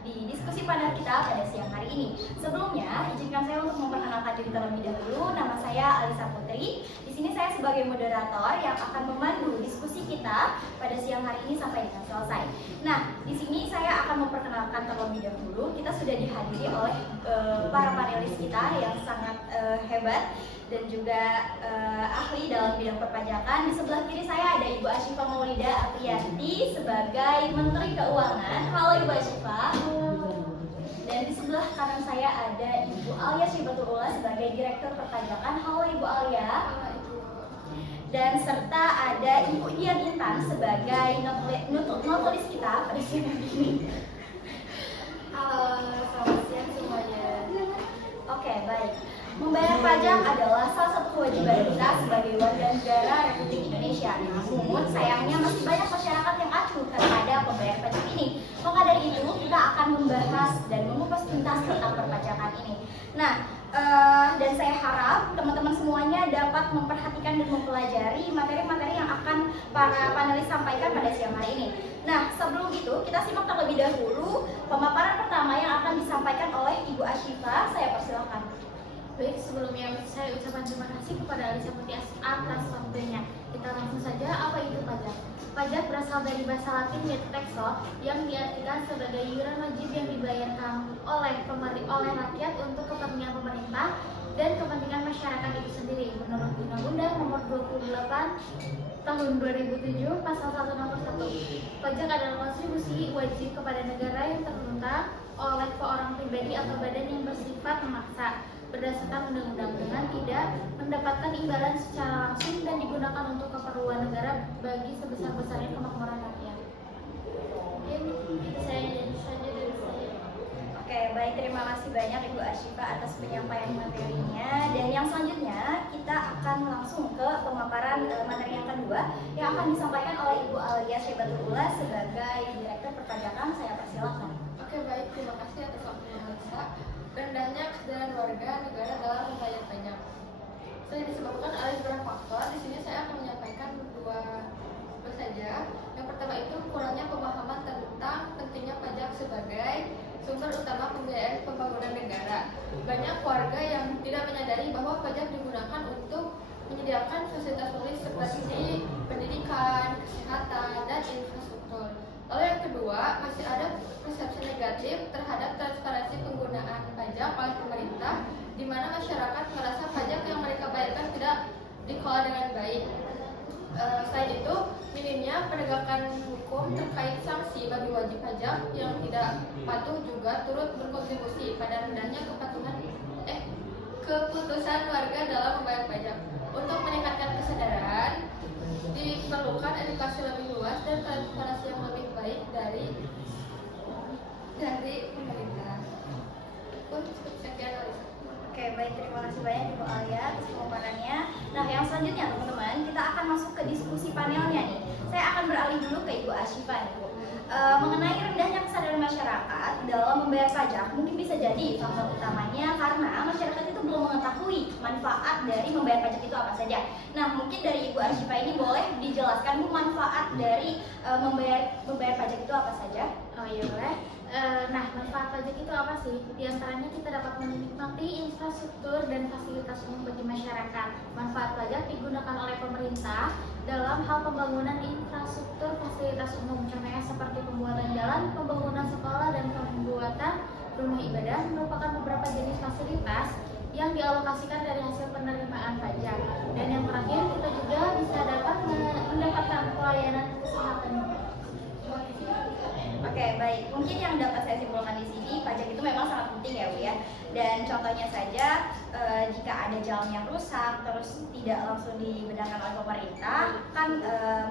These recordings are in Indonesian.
di diskusi panel kita pada siang hari ini. Sebelumnya, izinkan saya untuk memperkenalkan diri terlebih dahulu. Nama saya Alisa Putri. Di sini saya sebagai moderator yang akan memandu diskusi kita pada siang hari ini sampai dengan selesai. Nah, di sini saya akan memperkenalkan terlebih dahulu. Kita sudah dihadiri oleh para panelis kita yang sangat hebat dan juga ahli dalam bidang perpajakan. Di sebelah kiri saya ada Ibu Asyifa Maulida Apriyanti sebagai Menteri Keuangan. Halo Ibu Asyifa. Dan di sebelah kanan saya ada Ibu Alia Syibatul Ula sebagai Direktur Perpajakan. Halo Ibu Alia. Dan serta ada Ibu Dian Intan sebagai notulis kita pada siang ini. Halo, selamat siang semuanya. Oke, baik. Membayar pajak adalah salah satu kewajiban kita sebagai warga negara Republik Indonesia. Namun, sayangnya masih banyak masyarakat yang acuh terhadap pembayar pajak ini. Maka dari itu, kita akan membahas dan mengupas tuntas tentang perpajakan ini. Nah, dan saya harap teman-teman semuanya dapat memperhatikan dan mempelajari materi-materi yang akan para panelis sampaikan pada siang hari ini. Nah, sebelum itu, kita simak terlebih dahulu pemaparan pertama yang akan disampaikan oleh Ibu Asyifa. Saya persilakan. Baik, sebelumnya saya ucapkan terima kasih kepada Alisa Putri atas waktunya. Kita langsung saja, apa itu pajak? Pajak berasal dari bahasa Latin taxo yang diartikan sebagai iuran wajib yang dibayarkan oleh rakyat untuk kepentingan pemerintah dan kepentingan masyarakat itu sendiri. Menurut Undang-Undang Nomor 28 Tahun 2007 Pasal 1 Nomor 1, pajak adalah kontribusi wajib kepada negara yang teruntuk oleh seorang pribadi atau badan yang bersifat memaksa berdasarkan undang-undang dengan tidak mendapatkan imbalan secara langsung dan digunakan untuk keperluan negara bagi sebesar-besarnya kemakmuran rakyat. Mungkin saya saja dari saya. Oke, baik, terima kasih banyak Ibu Asyifa atas penyampaian materinya. Dan yang selanjutnya kita akan langsung ke pemaparan materi yang kedua yang akan disampaikan oleh Ibu Alia Syibatul Ula sebagai Direktur Perpajakan. Saya persilakan. Oke, baik, terima kasih atas waktunya Alisa. Rendahnya kesadaran warga negara dalam membayar pajak. Selain disebabkan oleh beberapa faktor, di sini saya akan menyampaikan dua saja. Yang pertama itu kurangnya pemahaman tentang pentingnya pajak sebagai sumber utama pembiayaan pembangunan negara. Banyak warga yang tidak menyadari bahwa pajak digunakan untuk menyediakan fasilitas publik seperti pendidikan, kesehatan, dan infrastruktur. Lalu yang kedua, masih ada persepsi negatif terhadap transparansi penggunaan pajak oleh pemerintah, di mana masyarakat merasa pajak yang mereka bayarkan tidak dikelola dengan baik. Selain itu, minimnya penegakan hukum terkait sanksi bagi wajib pajak yang tidak patuh juga turut berkontribusi pada rendahnya keputusan warga dalam membayar pajak. Untuk meningkatkan kesadaran, diperlukan edukasi lebih luas dan transparansi yang lebih baik dari pemerintah. Sekian Alisa. Oke, baik, terima kasih banyak Ibu Alia atas pemaparannya. Nah, yang selanjutnya teman-teman, kita akan masuk ke diskusi panelnya nih. Saya akan beralih dulu ke Ibu Asyifa nih, Bu. Mengenai rendahnya kesadaran masyarakat dalam membayar pajak, mungkin bisa jadi faktor utamanya karena masyarakat itu belum mengetahui manfaat dari membayar pajak itu apa saja. Nah, mungkin dari Ibu Asyifa ini boleh dijelaskan, Bu, manfaat dari membayar pajak itu apa saja? Oh iya, boleh. Nah, manfaat pajak itu apa sih? Di antaranya kita dapat menikmati infrastruktur dan fasilitas umum bagi masyarakat. Manfaat pajak digunakan oleh pemerintah dalam hal pembangunan infrastruktur fasilitas umum, contohnya seperti pembuatan jalan, pembangunan sekolah, dan pembuatan rumah ibadah merupakan beberapa jenis fasilitas yang dialokasikan dari hasil penerimaan pajak. Dan yang terakhir, kita juga bisa dapat mendapatkan pelayanan kesehatan. Oke, baik. Mungkin yang dapat saya simpulkan di sini, pajak itu memang sangat penting ya, Bu ya. Dan contohnya saja, jika ada jalan yang rusak, terus tidak langsung dibenarkan oleh pemerintah, kan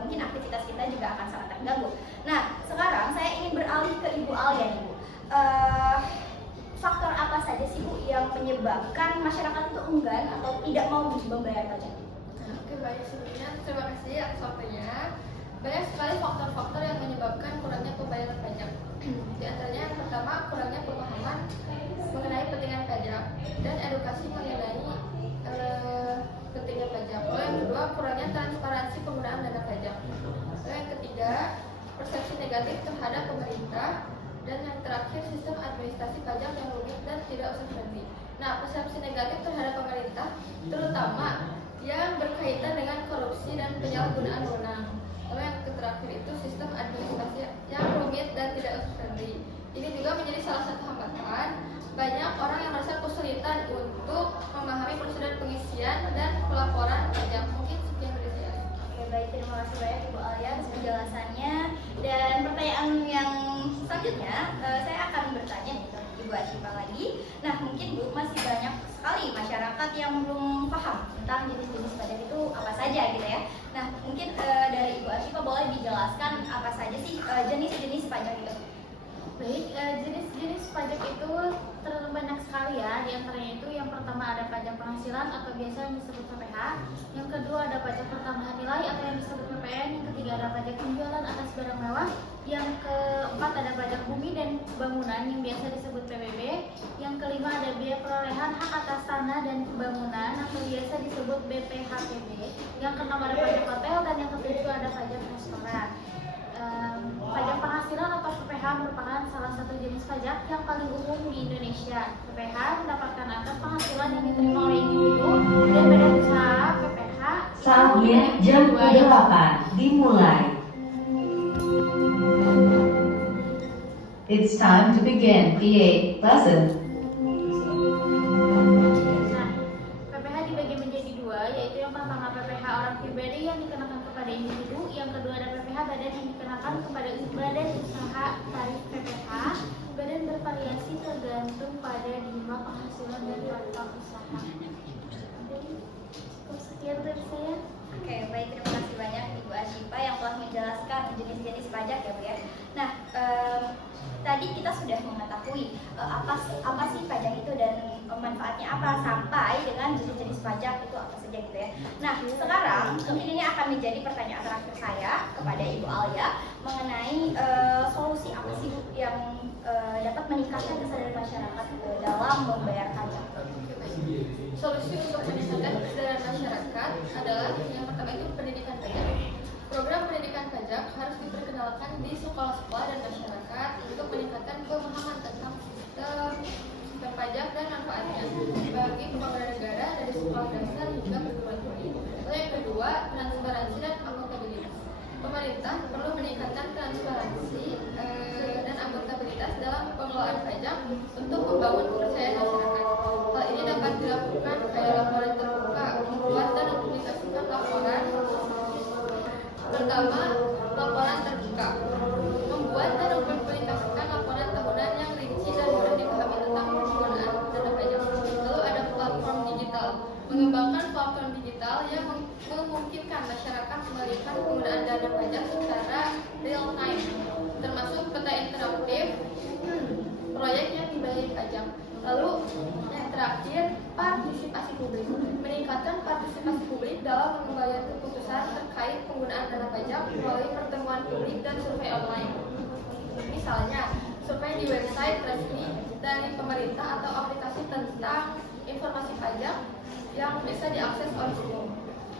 mungkin aktivitas kita juga akan sangat terganggu. Nah, sekarang saya ingin beralih ke Ibu Alia nih, Bu. Faktor apa saja sih, Bu, yang menyebabkan masyarakat itu enggan atau tidak mau membayar pajak? Oke, baik, sebelumnya terima kasih atas waktunya. Banyak sekali faktor-faktor yang menyebabkan kurangnya pembayaran pajak. Di antaranya yang pertama, kurangnya pemahaman mengenai pentingan pajak dan edukasi mengenai pentingnya pajak. Lalu yang kedua, kurangnya transparansi penggunaan dana pajak. Lalu yang ketiga, persepsi negatif terhadap pemerintah. Dan yang terakhir, sistem administrasi pajak yang rumit dan tidak user friendly. Nah, persepsi negatif terhadap pemerintah, terutama yang berkaitan dengan korupsi dan penyalahgunaan wewenang. Lalu yang terakhir itu sistem administrasi yang rumit dan tidak user friendly. Ini juga menjadi salah satu hambatan. Banyak orang yang merasa kesulitan untuk memahami prosedur pengisian dan pelaporan pajak. Mungkin sekian dari saya. Oke, baik, terima kasih banyak Ibu Alia atas penjelasannya. Dan pertanyaan yang selanjutnya, saya akan bertanya nih ke Ibu Asyifa lagi. Nah, mungkin Bu, masih banyak sekali masyarakat yang belum paham tentang jenis-jenis pajak itu apa saja gitu ya. Nah, mungkin dari Ibu Asyifa boleh dijelaskan apa saja sih jenis-jenis pajak itu? Baik, jenis-jenis pajak itu terlalu banyak sekali ya. Di antaranya itu yang pertama ada pajak penghasilan atau biasa yang disebut PPh. Yang kedua ada pajak pertambahan nilai atau yang disebut PPN. Yang ketiga ada pajak penjualan atas barang mewah. Yang keempat ada pajak bumi dan bangunan yang biasa disebut PBB. Yang kelima ada biaya perolehan hak atas tanah dan bangunan atau biasa disebut BPHPB. Yang keenam ada pajak hotel dan yang ketujuh ada pajak restoran. Pajak penghasilan atau PPh merupakan salah satu jenis pajak yang paling umum di Indonesia. PPh mendapatkan angka penghasilan yang diterima oleh individu dan badan usaha. PPh Saatnya jam 8 dimulai. It's time to begin the 8th lesson. Nah, PPh dibagi menjadi dua, yaitu yang pertama PPh orang pribadi yang dikenakan kepada individu, yang kedua ada PPh badan yang dikenakan kepada badan usaha. Tarif PPh badan bervariasi tergantung pada jumlah penghasilan dan level usaha. Sekian dari saya. Oke, baik, terima kasih banyak Ibu Asyifa yang telah menjelaskan jenis-jenis pajak ya Bu ya. Nah, tadi kita sudah mengetahui apa sih pajak itu dan manfaatnya apa sampai dengan jenis-jenis pajak itu apa saja gitu ya. Nah, sekarang mungkin ini akan menjadi pertanyaan terakhir saya kepada Ibu Alia mengenai solusi apa sih Bu yang dapat meningkatkan kesadaran masyarakat dalam membayar pajak. Solusi untuk meningkatkan kesadaran masyarakat adalah yang pertama itu pendidikan pajak. Program pendidikan pajak harus diperkenalkan di sekolah-sekolah dan masyarakat untuk meningkatkan pemahaman tentang sistem pajak dan manfaatnya bagi pembangunan negara dari sekolah dasar hingga perguruan tinggi. Lalu yang kedua, transparansi dan akuntabilitas. Pemerintah perlu meningkatkan transparansi dan akuntabilitas dalam pengelolaan pajak untuk membangun kepercayaan masyarakat. Hal ini dapat dilakukan kayak laporan terbuka, membuat dan mempublikasikan laporan. Pertama, laporan terbuka, membuat dan mempublikasikan laporan tahunan yang rinci dan mudah dipahami tentang penggunaan dana pajak. Lalu ada platform digital, mengembangkan platform digital yang memungkinkan masyarakat melihat penggunaan dana pajak secara real time, termasuk peta interaktif proyek yang dibayar pajak. Lalu yang terakhir, partisipasi publik, meningkatkan partisipasi publik dalam membayar keputusan terkait penggunaan dana pajak melalui pertemuan publik dan survei online. Misalnya, survei di website resmi dari pemerintah atau aplikasi tentang informasi pajak yang bisa diakses oleh umum.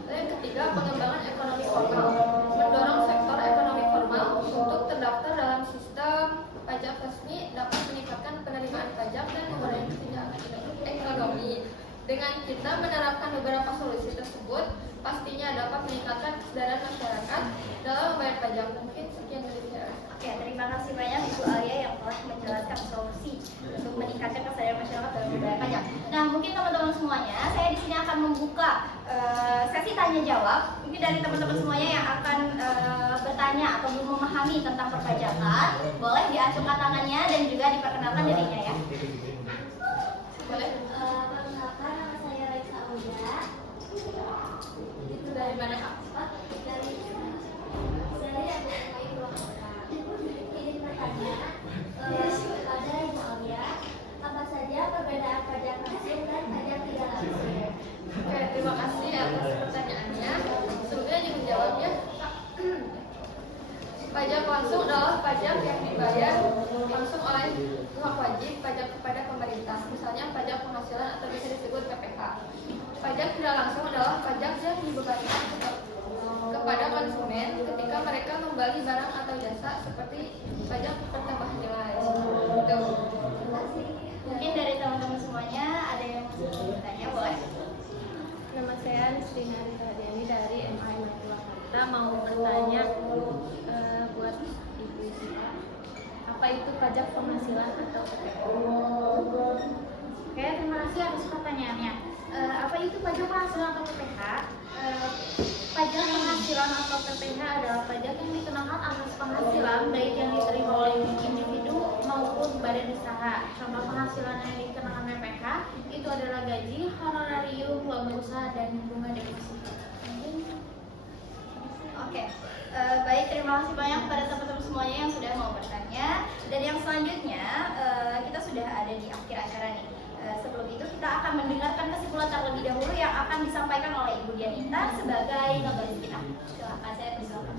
Lalu yang ketiga, pengembangan ekonomi formal, mendorong sektor ekonomi formal untuk terdaftar dalam sistem pajak resmi dapat meningkatkan penerimaan pajak dan mengurangi kesenjangan ekonomi. Dengan kita menerapkan beberapa solusi tersebut, pastinya dapat meningkatkan kesadaran masyarakat dalam membayar pajak. Mungkin sekian dari saya. Oke, terima kasih banyak Ibu Alia yang telah menjelaskan solusi untuk meningkatkan kesadaran masyarakat dalam membayar pajak. Nah, mungkin teman-teman semuanya, saya di sini akan membuka sesi tanya jawab. Mungkin dari teman-teman semuanya yang akan bertanya atau belum memahami tentang perpajakan, boleh diacungkan tangannya dan juga diperkenalkan dirinya ya. Boleh? Perkenalkan, nama saya Raisa Aulia. Itu dari mana, Kak? Dari Izin bertanya kepada Ibu Aulia, apa saja perbedaan pajak langsung dan pajak tidak langsung? Oke, terima kasih atas pertanyaannya. Semoga aja menjawab ya. Pajak langsung adalah pajak yang dibayar langsung oleh pihak wajib pajak kepada pemerintah. Misalnya pajak penghasilan atau bisa disebut PPh. Pajak tidak langsung adalah pajak yang dibebankan kepada konsumen ketika mereka membeli barang atau jasa seperti pajak pertambahan nilai. Gitu. Terima kasih. Christine Arita Diani dari MI Makulaka. Kita mau bertanya buat Ibu Sita, apa itu pajak penghasilan atau PPh? Oke, terima kasih atas pertanyaannya. Apa itu pajak penghasilan atau PPh? Pajak penghasilan atau PPh adalah pajak yang dikenakan atas penghasilan baik yang diterima oleh individu maupun badan usaha. Contoh penghasilan yang dikenakan PPh itu adalah gaji, honorarium, laba usaha, dan bunga deposito. Oke, baik, terima kasih banyak kepada teman-teman semuanya yang sudah mau bertanya. Dan yang selanjutnya, kita sudah ada di akhir acara nih. Sebelum itu kita akan mendengarkan kesimpulan terlebih dahulu yang akan disampaikan oleh Ibu Dianita sebagai notaris kita. Silakan, saya persilakan.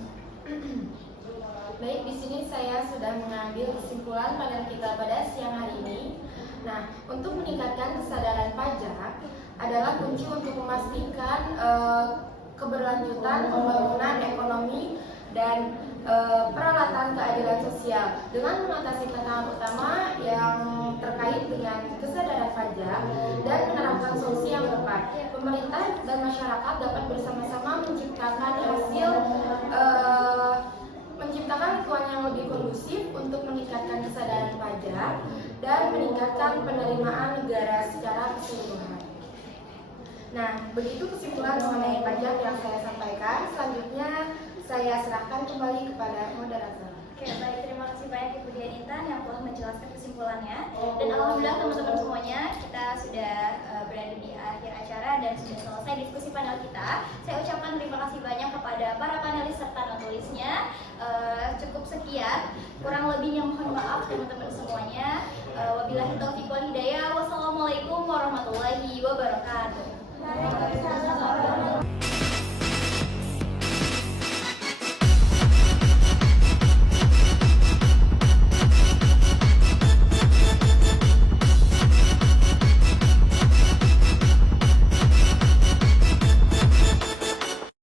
Baik, di sini saya sudah mengambil kesimpulan panel kita pada siang hari ini. Nah, untuk meningkatkan kesadaran pajak adalah kunci untuk memastikan keberlanjutan pembangunan ekonomi dan peralatan keadilan sosial dengan mengatasi tantangan utama yang terkait dengan kesadaran pajak dan menerapkan solusi yang tepat. Pemerintah dan masyarakat dapat bersama-sama menciptakan lingkungan yang lebih kondusif untuk meningkatkan kesadaran pajak dan meningkatkan penerimaan negara secara keseluruhan. Nah, begitu kesimpulan mengenai pajak yang saya sampaikan. Selanjutnya saya serahkan kembali kepada moderator. Oke, baik, terima kasih banyak Ibu Dianita yang telah menjelaskan kesimpulannya. Dan alhamdulillah teman-teman semuanya, kita sudah berada di akhir acara dan sudah selesai diskusi panel kita. Saya ucapkan terima kasih banyak kepada para panelis serta notulisnya. Cukup sekian, kurang lebihnya mohon maaf teman-teman semuanya. Wabillahi taufiq wal hidayah.